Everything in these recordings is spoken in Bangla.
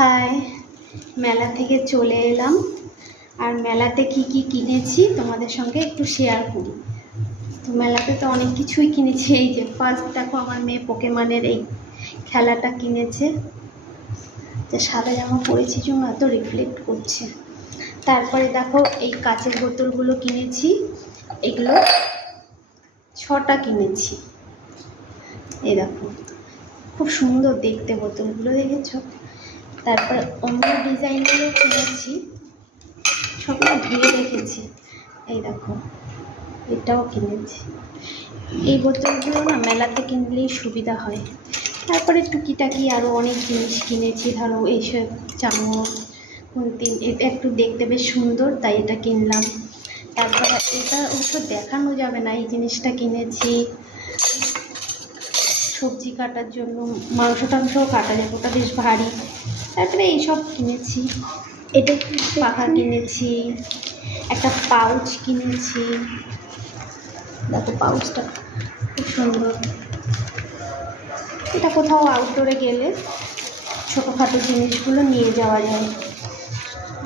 হাই, মেলা থেকে চলে এলাম। আর মেলাতে কি কি কিনেছি তোমাদের সঙ্গে একটু শেয়ার করি। তো মেলাতে তো অনেক কিছুই কিনেছি। এই যে ফার্স্ট দেখো, আমার মেয়ে পোকেমনের এই খেলাটা কিনেছে, যে সাদা জামা পরেছি জন্য এত রিফ্লেক্ট করছে। তারপরে দেখো এই কাচের বোতলগুলো কিনেছি, এগুলো 6টা কিনেছি। এই দেখো, খুব সুন্দর দেখতে বোতলগুলো, দেখেছো? তারপরে অন্য ডিজাইনেরও কিনেছি, সবগুলো ধুয়ে রেখেছি। এই দেখো, এটাও কিনেছি। এই বোতলগুলো না মেলাতে কিনলেই সুবিধা হয়। তারপরে টুকিটাকি আরও অনেক জিনিস কিনেছি, ধরো এইসব চামচ, খুন্তি, এটা একটু দেখতে বেশ সুন্দর তাই এটা কিনলাম। তারপরে এটা অবশ্য দেখানো যাবে না, এই জিনিসটা কিনেছি সবজি কাটার জন্য, মাংস টাংসও কাটা যাবে, ওটা বেশ ভারী। তারপরে এইসব কিনেছি, এটা পাখা কিনেছি, একটা পাউচ কিনেছি। দেখো পাউচটা খুব সুন্দর, এটা কোথাও আউটডোরে গেলে ছোটোখাটো জিনিসগুলো নিয়ে যাওয়া যায়।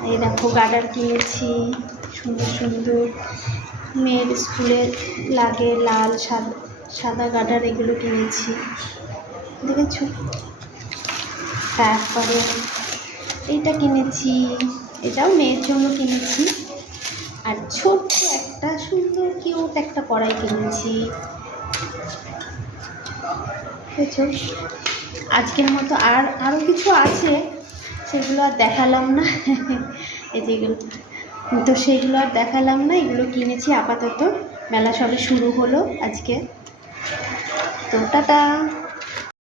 এই দেখো গার্ডার কিনেছি, সুন্দর সুন্দর মেয়ের স্কুলে লাগে, লাল সাদা গার্ডার, এগুলো কিনেছি, দেখেছো? তারপরে এইটা কিনেছি, এটাও মেয়ের জন্য কিনেছি। আর ছোট্ট একটা সুন্দর কিউট একটা কড়াই কিনেছি, বুঝেছো? আজকের মতো আরও কিছু আছে, সেগুলো আর দেখালাম না। এই যেগুলো, তো সেগুলো আর দেখালাম না, এগুলো কিনেছি আপাতত। মেলা সবে শুরু হলো আজকে। তো টাটা।